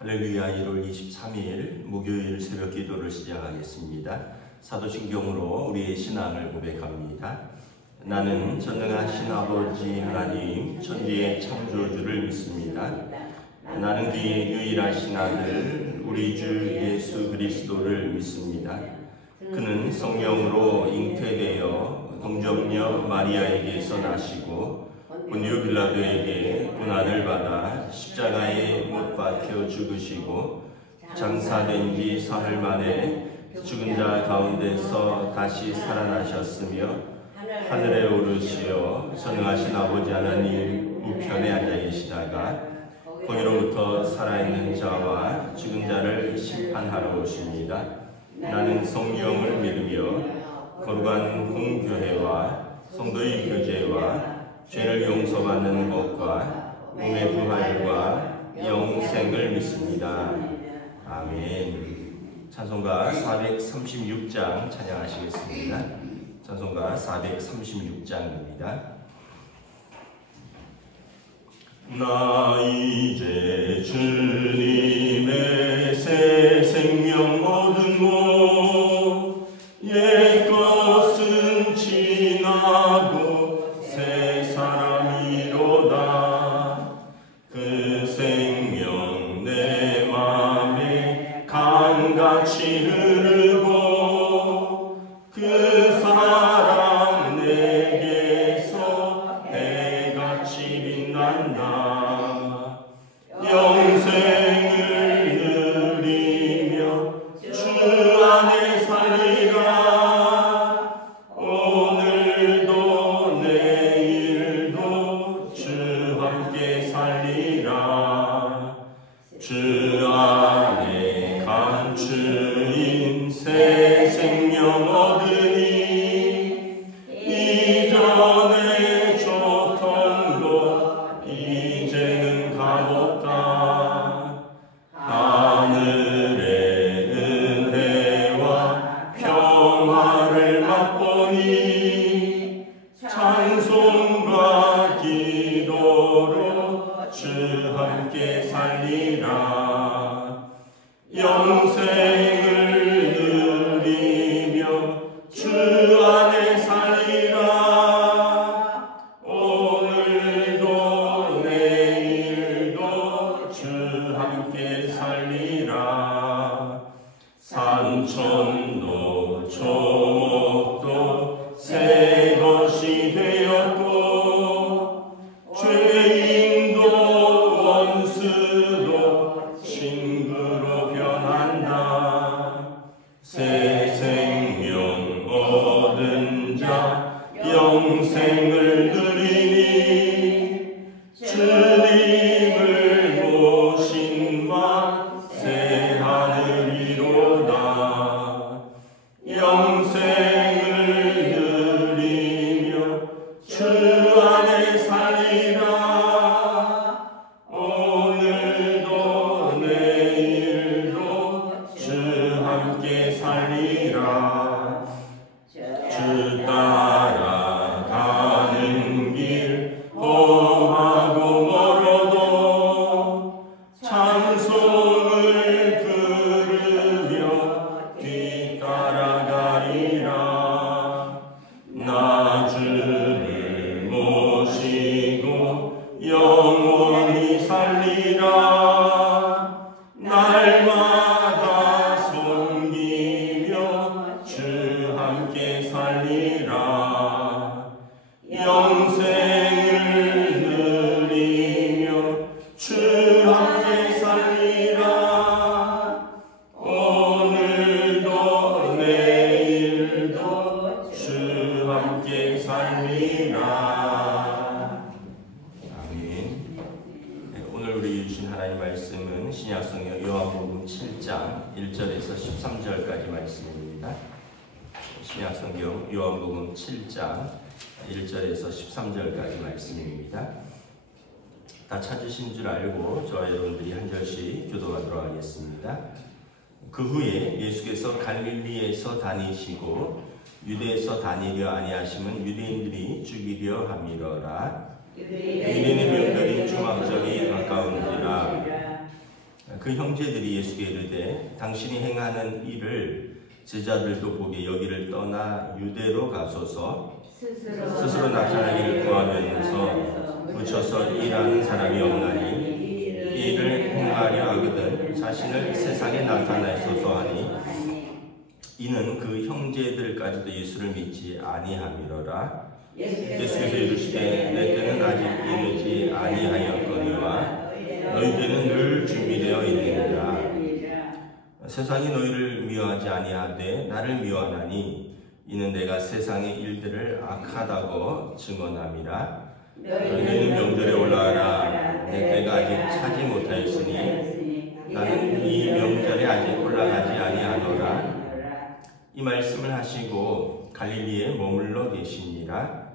할렐루야. 1월 23일 목요일 새벽 기도를 시작하겠습니다. 사도신경으로 우리의 신앙을 고백합니다. 나는 전능하신 아버지 하나님 천지의 창조주를 믿습니다. 나는 그의 유일하신 아들 우리 주 예수 그리스도를 믿습니다. 그는 성령으로 잉태되어 동정녀 마리아에게서 나시고 본디오 빌라도에게 고난을 받아 십자가에 못 박혀 죽으시고 장사된 지 사흘 만에 죽은 자 가운데서 다시 살아나셨으며 하늘에 오르시어 전능하신 아버지 하나님 우편에 앉아 계시다가 거기로부터 살아있는 자와 죽은 자를 심판하러 오십니다. 나는 성령을 믿으며 거룩한 공교회와 성도의 교제와 죄를 용서받는 것과 몸의 부활과 영생을 믿습니다. 아멘. 찬송가 436장 찬양하시겠습니다. 찬송가 436장입니다. 나 이제 주님의 새 생명 얻은고 옛것은 지나고 새 사람이로다. 그 생명 내 맘에 강같이 흐르고 그 사랑 내게서 해같이 빛난다. 영생을 누리며 주 안에 살리라. 오늘도 내일도 주 함께 살리라. 주 안에 감추인 새 생명 얻으니 이전에 줬던 것 이제는 값없다. 하늘의 은혜와 평화를 맛보니 찬송과 기도로 주 함께 살리라. 영생을 누리며 주 안에 살리라. 오늘도 내일도 주 함께 살리라. 산천도 초목도 새 것이 되었고 죄인도 원수도 친구로 변한다. 새 생명 얻은 자 영생을 누리니 주님을 모신 바 새 하늘이로다. 영생을 누리며 주 안에 살리라. 오늘도 내일도 주 함께 살리라. 주 따라가는 길 험하고 멀어도 찬송을 부르며 뒤따라가리라. 나 주를 모시고 영원히 살리라. 날마다 섬기며 주 함께 살리라. 영생을 누리며 주 함께 살리라. 오늘도 내일도 주 함께 살리라. 아멘. 오늘 우리 주신 하나님 말씀은 신약성경 요한복음 7장 1절에서 13절까지 말씀입니다. 신약성경 요한복음 7장 1절에서 13절까지 말씀입니다. 다 찾으신 줄 알고 저와 여러분들이 한 절씩 교도하도록 하겠습니다. 그 후에 예수께서 갈릴리에서 다니시고 유대에서 다니려 아니하심은 유대인들이 죽이려 함이러라. 유대인의 명절인 중앙절이 가까운지라. 그 형제들이 예수께 이르되 당신이 행하는 일을 제자들도 보게 여기를 떠나 유대로 가소서. 스스로 나타나기를 구하면서 붙여서 일하는 사람이 없나니 이 일을 행하려 하거든 자신을 세상에 나타내소서 하니 이는 그 형제들까지도 예수를 믿지 아니함이로라. 예수께서 이르시되 내 때는 아직 이르지 아니하였거니와 너희 때는 늘 준비되어 있느니라. 세상이 너희를 미워하지 아니하되 나를 미워하나니 이는 내가 세상의 일들을 악하다고 증언함이라. 너희는 명절에 올라가라. 내 때가 아직 차지 못하였으니 나는 이 명절에 아직 올라가지 아니하노라. 이 말씀을 하시고 갈릴리에 머물러 계시니라.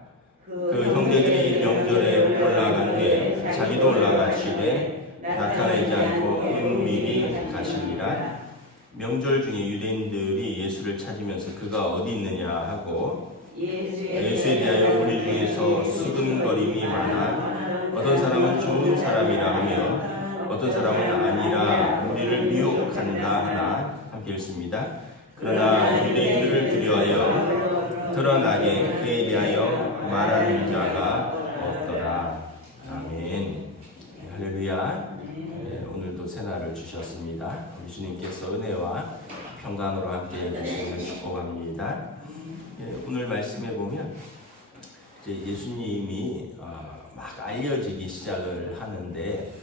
그 형제들이 명절에 올라간 후에 자기도 올라가시되 나타나지 않고 은밀히 가시니라. 명절 중에 유대인들이 예수를 찾으면서 그가 어디 있느냐 하고 예수에 대하여 우리 중에서 수근거림이 많아 어떤 사람은 좋은 사람이라 하며 어떤 사람은 아니라 우리를 미혹한다 하나 함께 읽습니다. 그러나 유대인들을 두려워하여 드러나게 그에 대하여 말하는 자가 없더라. 아멘. 할렐루야. 오늘도 새날을 주셨습니다. 우리 주님께서 은혜와 평강으로 함께 해주시기를 축복합니다. 오늘 말씀에 보면 이제 예수님이 막 알려지기 시작을 하는데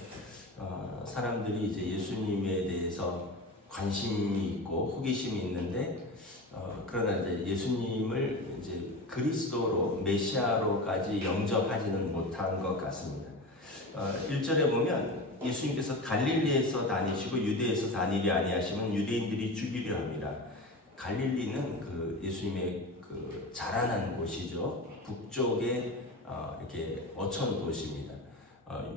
사람들이 이제 예수님에 대해서 관심이 있고 호기심이 있는데 그러나 이제 예수님을 이제 그리스도로 메시아로까지 영접하지는 못한 것 같습니다. 1절에 보면 예수님께서 갈릴리에서 다니시고 유대에서 다니리 아니하시면 유대인들이 죽이려 합니다. 갈릴리는 그 예수님의 그 자라난 곳이죠. 북쪽에 이렇게 어촌 도시입니다.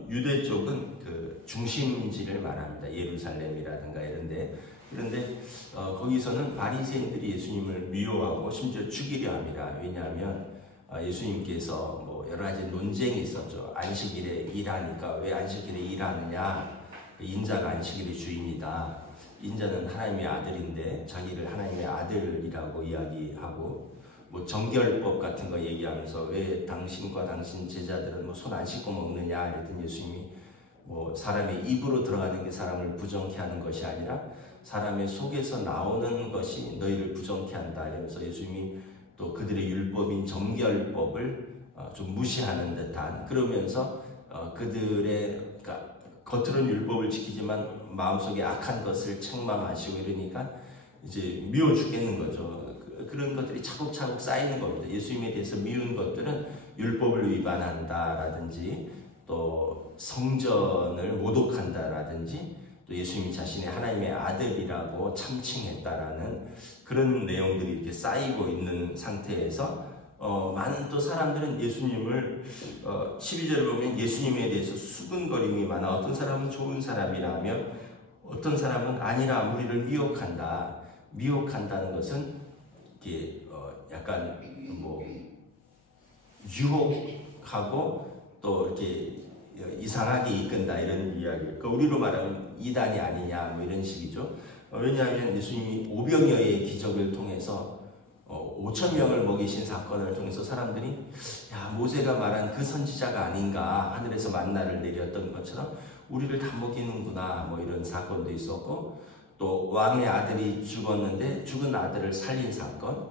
유대 쪽은 그 중심지를 말합니다. 예루살렘이라든가 이런데 그런데 거기서는 바리새인들이 예수님을 미워하고 심지어 죽이려 합니다. 왜냐하면 예수님께서 뭐 여러 가지 논쟁이 있었죠. 안식일에 일하니까 왜 안식일에 일하느냐? 인자가 안식일의 주인이다. 인자는 하나님의 아들인데 자기를 하나님의 아들이라고 이야기하고 뭐 정결법 같은 거 얘기하면서 왜 당신과 당신 제자들은 뭐 손 안 씻고 먹느냐 이랬더니 예수님이 뭐 사람의 입으로 들어가는 게 사람을 부정케 하는 것이 아니라 사람의 속에서 나오는 것이 너희를 부정케 한다 이러면서 예수님이 또 그들의 율법인 정결법을 좀 무시하는 듯한 그러면서 그들의 그러니까 겉으로는 율법을 지키지만 마음속에 악한 것을 책망하시고 이러니까 이제 미워 죽겠는 거죠. 그런 것들이 차곡차곡 쌓이는 겁니다. 예수님에 대해서 미운 것들은 율법을 위반한다라든지 또 성전을 모독한다라든지 또 예수님이 자신의 하나님의 아들이라고 참칭했다라는 그런 내용들이 이렇게 쌓이고 있는 상태에서 많은 또 사람들은 예수님을 12절에 보면 예수님에 대해서 수근거림이 많아 어떤 사람은 좋은 사람이라며 어떤 사람은 아니라 우리를 미혹한다. 미혹한다는 것은 이게 약간 뭐 유혹하고 또 이렇게 이상하게 이끈다 이런 이야기. 그러니까 우리로 말하면 이단이 아니냐 뭐 이런 식이죠. 왜냐하면 예수님이 오병이어의 기적을 통해서 5,000명을 먹이신 사건을 통해서 사람들이 야 모세가 말한 그 선지자가 아닌가 하늘에서 만나를 내렸던 것처럼 우리를 다 먹이는구나 뭐 이런 사건도 있었고 또 왕의 아들이 죽었는데 죽은 아들을 살린 사건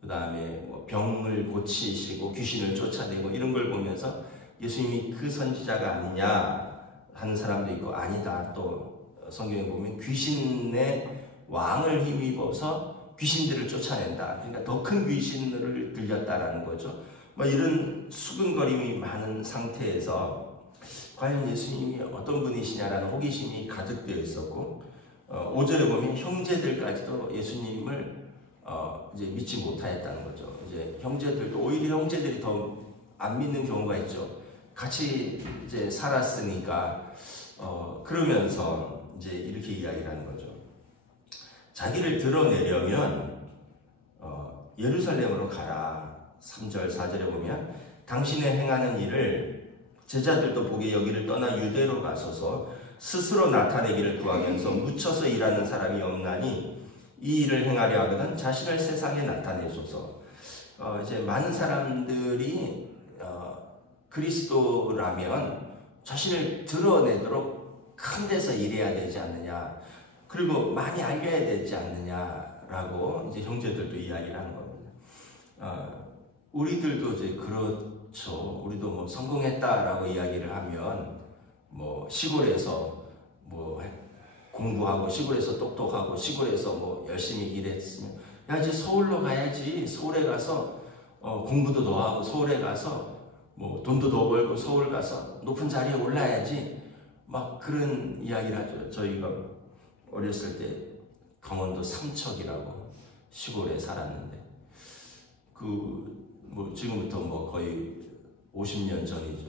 그 다음에 뭐 병을 고치시고 귀신을 쫓아내고 이런 걸 보면서 예수님이 그 선지자가 아니냐 하는 사람도 있고 아니다 또 성경에 보면 귀신의 왕을 힘입어서 귀신들을 쫓아낸다. 그러니까 더 큰 귀신을 들렸다라는 거죠. 뭐 이런 수근거림이 많은 상태에서 과연 예수님이 어떤 분이시냐라는 호기심이 가득되어 있었고 5절에 보면 형제들까지도 예수님을 이제 믿지 못하였다는 거죠. 이제 형제들도 오히려 형제들이 더 안 믿는 경우가 있죠. 같이 이제 살았으니까 그러면서 이제 이렇게 이야기를 하는 거죠. 자기를 드러내려면 예루살렘으로 가라. 3절 4절에 보면 당신의 행하는 일을 제자들도 보게 여기를 떠나 유대로 가소서 스스로 나타내기를 구하면서 묻혀서 일하는 사람이 없나니 이 일을 행하려 하거든 자신을 세상에 나타내소서. 이제 많은 사람들이 그리스도라면 자신을 드러내도록 큰 데서 일해야 되지 않느냐, 그리고 많이 알려야 되지 않느냐라고 이제 형제들도 이야기를 하는 겁니다. 우리들도 이제 그렇죠. 우리도 뭐 성공했다라고 이야기를 하면 뭐 시골에서 뭐 공부하고 시골에서 똑똑하고 시골에서 뭐 열심히 일했으면 야 이제 서울로 가야지. 서울에 가서 공부도 더 하고 서울에 가서 뭐 돈도 더 벌고 서울 가서 높은 자리에 올라야지. 막 그런 이야기를 하죠. 저희가 어렸을 때 강원도 삼척이라고 시골에 살았는데 뭐 지금부터 뭐 거의 50년 전이죠.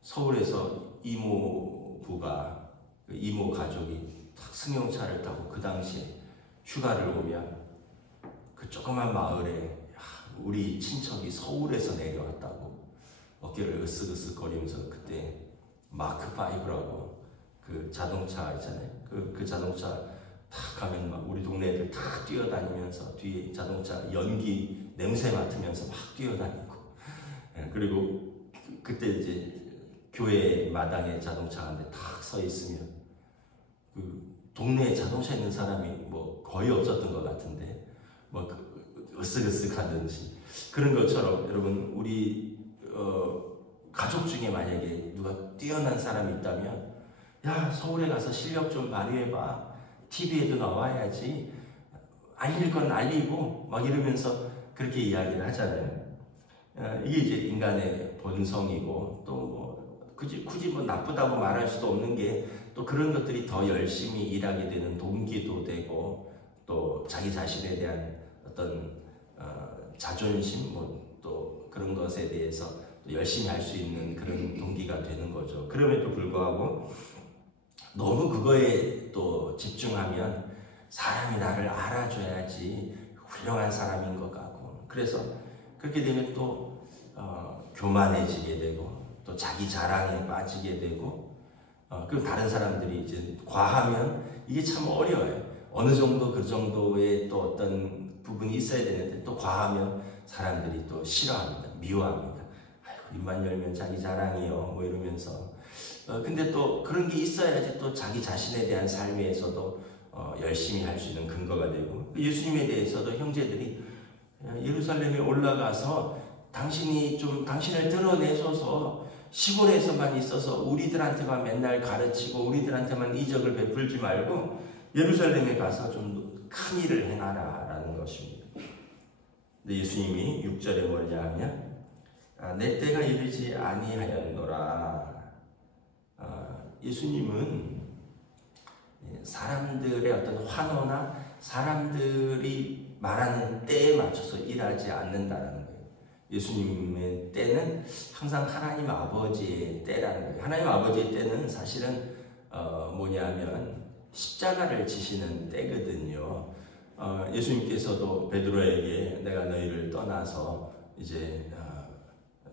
서울에서 이모부가 이모 가족이 딱 승용차를 타고 그 당시에 휴가를 오면 그 조그만 마을에 우리 친척이 서울에서 내려왔다고 어깨를 으쓱으쓱 거리면서 그때 마크5라고 그 자동차 있잖아요. 그 자동차 탁 가면 막 우리 동네 애들 다 뛰어다니면서 뒤에 자동차 연기 냄새 맡으면서 막 뛰어다니고, 그리고 그때 이제 교회 마당에 자동차 한 대 탁 서 있으면 그 동네에 자동차 있는 사람이 뭐 거의 없었던 것 같은데 뭐 으쓱으쓱 하든지 그런 것처럼 여러분 우리 가족 중에 만약에 누가 뛰어난 사람이 있다면 야 서울에 가서 실력 좀 발휘해봐. TV에도 나와야지. 알릴 건 알리고 막 이러면서 그렇게 이야기를 하잖아요. 이게 이제 인간의 본성이고 또 뭐 굳이 뭐 나쁘다고 말할 수도 없는 게 또 그런 것들이 더 열심히 일하게 되는 동기도 되고 또 자기 자신에 대한 어떤 자존심 뭐 또 그런 것에 대해서 또 열심히 할 수 있는 그런 동기가 되는 거죠. 그럼에도 불구하고 너무 그거에 또 집중하면 사람이 나를 알아줘야지 훌륭한 사람인 것 같고, 그래서 그렇게 되면 또 교만해지게 되고 또 자기 자랑에 빠지게 되고, 그리고 다른 사람들이 이제 과하면 이게 참 어려워요. 어느 정도 그 정도의 또 어떤 부분이 있어야 되는데 또 과하면 사람들이 또 싫어합니다. 미워합니다. 아이고 입만 열면 자기 자랑이요 뭐 이러면서. 근데 또 그런 게 있어야지 또 자기 자신에 대한 삶에서도 열심히 할 수 있는 근거가 되고, 예수님에 대해서도 형제들이 예루살렘에 올라가서 당신이 좀 당신을 드러내셔서 시골에서만 있어서 우리들한테만 맨날 가르치고 우리들한테만 이적을 베풀지 말고 예루살렘에 가서 좀 큰 일을 행하라 라는 것입니다. 근데 예수님이 6절에 뭐냐 하면 내 때가 이르지 아니하였노라. 예수님은 사람들의 어떤 환호나 사람들이 말하는 때에 맞춰서 일하지 않는다는 거예요. 예수님의 때는 항상 하나님 아버지의 때라는 거예요. 하나님 아버지의 때는 사실은 뭐냐면 십자가를 지시는 때거든요. 예수님께서도 베드로에게 내가 너희를 떠나서 이제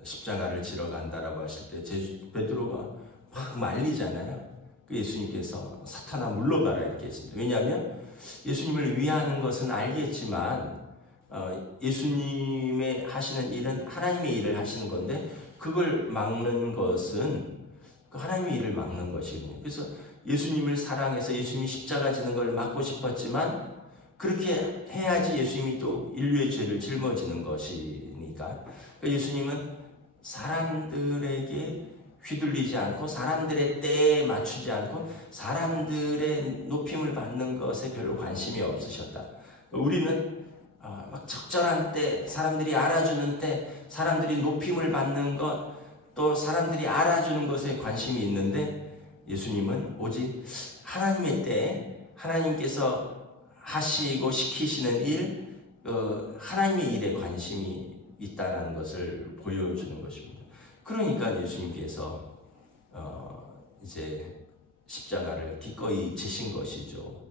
십자가를 지러 간다라고 하실 때 베드로가 막 말리잖아요. 그 예수님께서 사탄아 물러가라 이렇게 했습니다. 왜냐하면 예수님을 위하는 것은 알겠지만 예수님의 하시는 일은 하나님의 일을 하시는 건데 그걸 막는 것은 그 하나님의 일을 막는 것이거든요. 그래서 예수님을 사랑해서 예수님이 십자가 지는 걸 막고 싶었지만 그렇게 해야지 예수님이 또 인류의 죄를 짊어지는 것이니까 예수님은 사람들에게 휘둘리지 않고 사람들의 때에 맞추지 않고 사람들의 높임을 받는 것에 별로 관심이 없으셨다. 우리는 막 적절한 때, 사람들이 알아주는 때, 사람들이 높임을 받는 것, 또 사람들이 알아주는 것에 관심이 있는데 예수님은 오직 하나님의 때에 하나님께서 하시고 시키시는 일, 하나님의 일에 관심이 있다는 것을 보여주는 것입니다. 그러니까 예수님께서 이제 십자가를 기꺼이 지신 것이죠.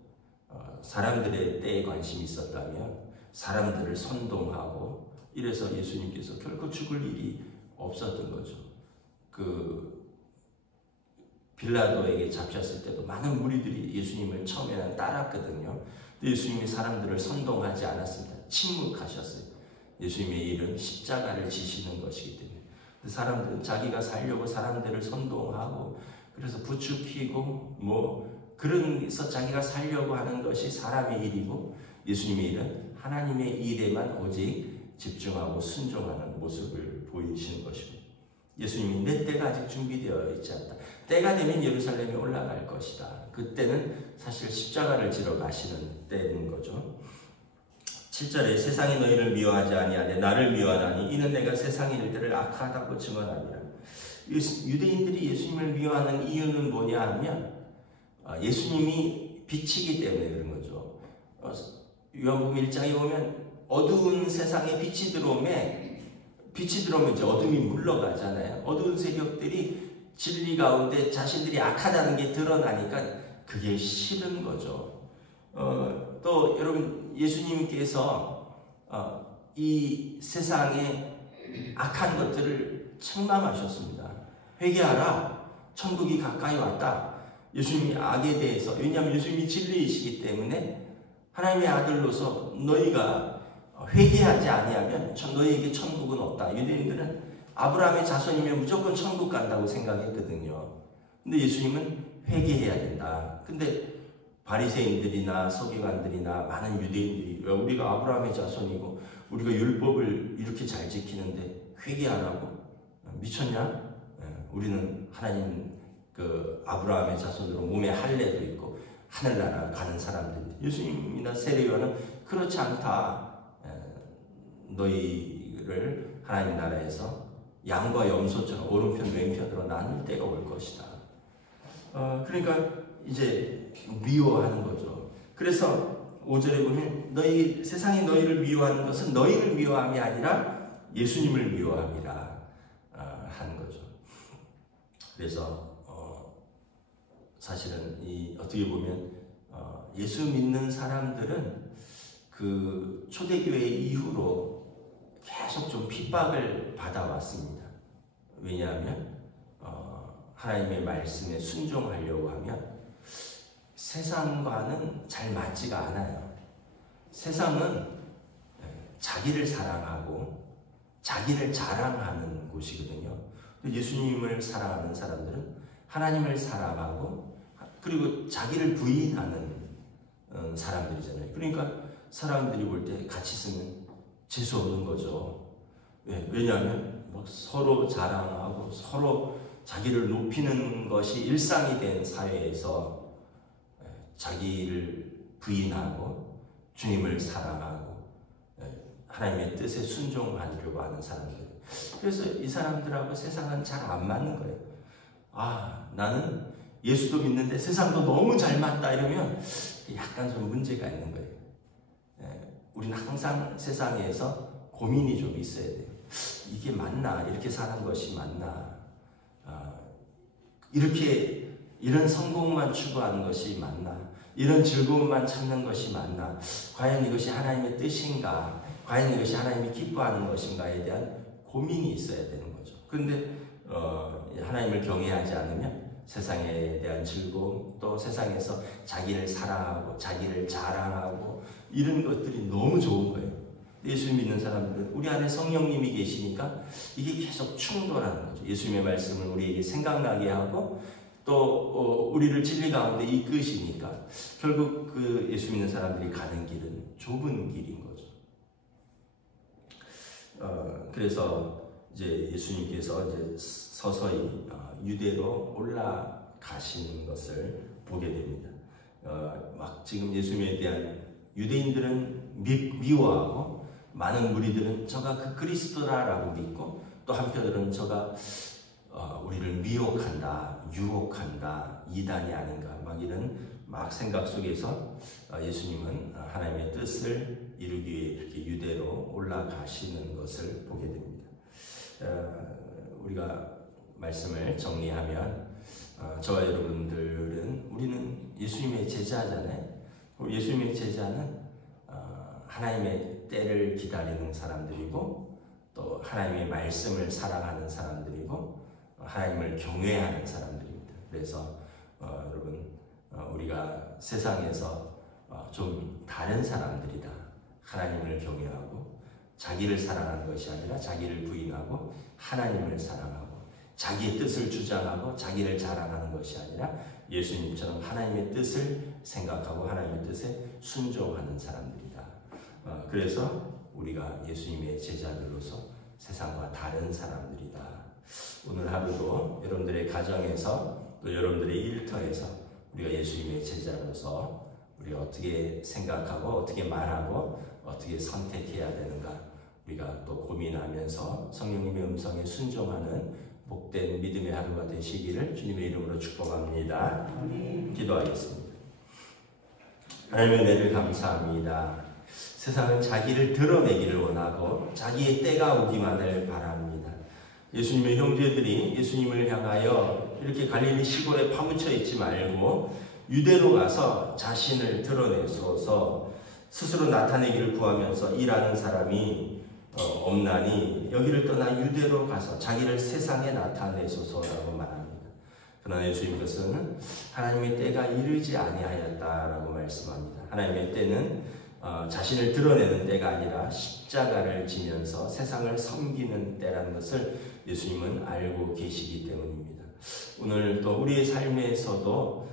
사람들의 때에 관심이 있었다면 사람들을 선동하고 이래서 예수님께서 결코 죽을 일이 없었던 거죠. 빌라도에게 잡혔을 때도 많은 무리들이 예수님을 처음에는 따랐거든요. 예수님이 사람들을 선동하지 않았습니다. 침묵하셨어요. 예수님의 일은 십자가를 지시는 것이기 때문에. 사람들은 자기가 살려고 사람들을 선동하고 그래서 부추기고 그래서 자기가 살려고 하는 것이 사람의 일이고, 예수님의 일은 하나님의 일에만 오직 집중하고 순종하는 모습을 보이시는 것입니다. 예수님이 내 때가 아직 준비되어 있지 않다. 때가 되면 예루살렘에 올라갈 것이다. 그때는 사실 십자가를 지러 가시는 때인 거죠. 7절에 세상이 너희를 미워하지 아니하되 나를 미워하나니 이는 내가 세상의 일들을 악하다고 증언하니라. 유대인들이 예수님을 미워하는 이유는 뭐냐 하면 예수님이 빛이기 때문에 그런 거죠. 요한복음 1장에 보면 어두운 세상에 빛이 들어오면 이제 어둠이 물러가잖아요. 어두운 세력들이 진리 가운데 자신들이 악하다는 게 드러나니까 그게 싫은 거죠. 또 여러분, 예수님께서 이 세상의 악한 것들을 책망하셨습니다. 회개하라, 천국이 가까이 왔다. 예수님이 악에 대해서, 왜냐하면 예수님이 진리이시기 때문에 하나님의 아들로서 너희가 회개하지 아니하면 너희에게 천국은 없다. 유대인들은 아브라함의 자손이면 무조건 천국 간다고 생각했거든요. 근데 예수님은 회개해야 된다. 근데 바리새인들이나 서기관들이나 많은 유대인들이 왜 우리가 아브라함의 자손이고 우리가 율법을 이렇게 잘 지키는데 회개하라고? 미쳤냐? 우리는 하나님 아브라함의 자손으로 몸에 할례도 있고 하늘나라 가는 사람들인데, 예수님이나 세례요한은 그렇지 않다. 너희를 하나님 나라에서 양과 염소처럼 오른편 왼편으로 나눌 때가 올 것이다. 그러니까 이제 미워하는 거죠. 그래서 5절에 보면 세상이 너희를 미워하는 것은 너희를 미워함이 아니라 예수님을 미워함이라 하는 거죠. 그래서 사실은 어떻게 보면 예수 믿는 사람들은 그 초대교회 이후로 계속 좀 핍박을 받아왔습니다. 왜냐하면 하나님의 말씀에 순종하려고 하면 세상과는 잘 맞지가 않아요. 세상은 자기를 사랑하고 자기를 자랑하는 곳이거든요. 예수님을 사랑하는 사람들은 하나님을 사랑하고 그리고 자기를 부인하는 사람들이잖아요. 그러니까 사람들이 볼 때 같이 있으면 재수 없는 거죠. 왜냐하면 서로 자랑하고 서로 자기를 높이는 것이 일상이 된 사회에서 자기를 부인하고 주님을 사랑하고 하나님의 뜻에 순종하려고 하는 사람들. 그래서 이 사람들하고 세상은 잘 안 맞는 거예요. 나는 예수도 믿는데 세상도 너무 잘 맞다 이러면 약간 좀 문제가 있는 거예요. 우리는 항상 세상에서 고민이 좀 있어야 돼요. 이게 맞나? 이렇게 사는 것이 맞나? 이런 성공만 추구하는 것이 맞나? 이런 즐거움만 찾는 것이 맞나? 과연 이것이 하나님의 뜻인가? 과연 이것이 하나님이 기뻐하는 것인가에 대한 고민이 있어야 되는 거죠. 그런데 하나님을 경외하지 않으면 세상에 대한 즐거움, 또 세상에서 자기를 사랑하고 자기를 자랑하고 이런 것들이 너무 좋은 거예요. 예수 믿는 사람들은 우리 안에 성령님이 계시니까 이게 계속 충돌하는 거죠. 예수님의 말씀을 우리에게 생각나게 하고 또 우리를 진리 가운데 이끄시니까 결국 그 예수 믿는 사람들이 가는 길은 좁은 길인 거죠. 그래서 이제 예수님께서 이제 서서히 유대로 올라가시는 것을 보게 됩니다. 막 지금 예수님에 대한 유대인들은 미워하고 많은 무리들은 저가 그 그리스도라라고 믿고 또 한편으로는 저가 우리를 미혹한다, 유혹한다, 이단이 아닌가 막 이런 생각 속에서 예수님은 하나님의 뜻을 이루기 위해 이렇게 유대로 올라가시는 것을 보게 됩니다. 우리가 말씀을 정리하면 저와 여러분들은 우리는 예수님의 제자잖아요. 예수님의 제자는 하나님의 때를 기다리는 사람들이고 또 하나님의 말씀을 사랑하는 사람들이고 하나님을 경외하는 사람들입니다. 그래서 여러분 우리가 세상에서 좀 다른 사람들이다. 하나님을 경외하고 자기를 사랑하는 것이 아니라 자기를 부인하고 하나님을 사랑하고 자기의 뜻을 주장하고 자기를 자랑하는 것이 아니라 예수님처럼 하나님의 뜻을 생각하고 하나님의 뜻에 순종하는 사람들이다. 그래서 우리가 예수님의 제자들로서 세상과 다른 사람들이다. 오늘 하루도 여러분들의 가정에서 또 여러분들의 일터에서 우리가 예수님의 제자로서 우리가 어떻게 생각하고 어떻게 말하고 어떻게 선택해야 되는가 우리가 또 고민하면서 성령님의 음성에 순종하는 복된 믿음의 하루가 되시기를 주님의 이름으로 축복합니다. 기도하겠습니다. 하나님의 은혜를 감사합니다. 세상은 자기를 드러내기를 원하고 자기의 때가 오기만을 바랍니다. 예수님의 형제들이 예수님을 향하여 이렇게 갈릴리 시골에 파묻혀 있지 말고 유대로 가서 자신을 드러내소서, 스스로 나타내기를 구하면서 일하는 사람이 없나니 여기를 떠나 유대로 가서 자기를 세상에 나타내소서라고 말합니다. 그러나 예수님께서는 하나님의 때가 이르지 아니하였다라고 말씀합니다. 하나님의 때는 자신을 드러내는 때가 아니라 십자가를 지면서 세상을 섬기는 때라는 것을 예수님은 알고 계시기 때문입니다. 오늘 또 우리의 삶에서도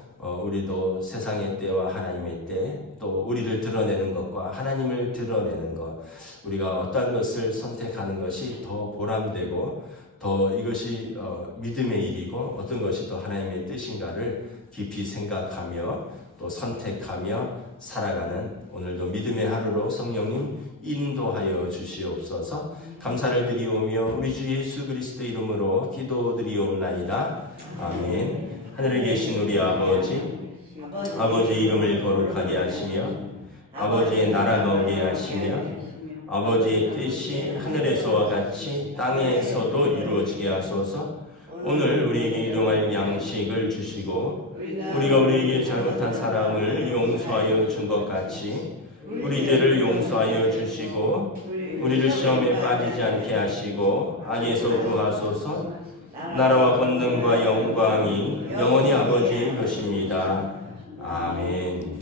우리도 세상의 때와 하나님의 때, 또 우리를 드러내는 것과 하나님을 드러내는 것, 우리가 어떤 것을 선택하는 것이 더 보람되고 더 이것이 믿음의 일이고 어떤 것이 더 하나님의 뜻인가를 깊이 생각하며 또 선택하며 살아가는 오늘도 믿음의 하루로 성령님 인도하여 주시옵소서. 감사를 드리오며 우리 주 예수 그리스도 이름으로 기도드리옵나이다. 아멘. 하늘에 계신 우리 아버지의 이름을 거룩하게 하시며 아버지의 나라가 오게 하시며 아버지의 뜻이 하늘에서와 같이 땅에서도 이루어지게 하소서. 오늘 우리에게 일용할 양식을 주시고 우리가 우리에게 잘못한 사람을 용서하여 준 것 같이 우리 죄를 용서하여 주시고 우리를 시험에 빠지지 않게 하시고 악에서 구하소서. 나라와 권능과 영광이 영원히 아버지의 것입니다. 아멘.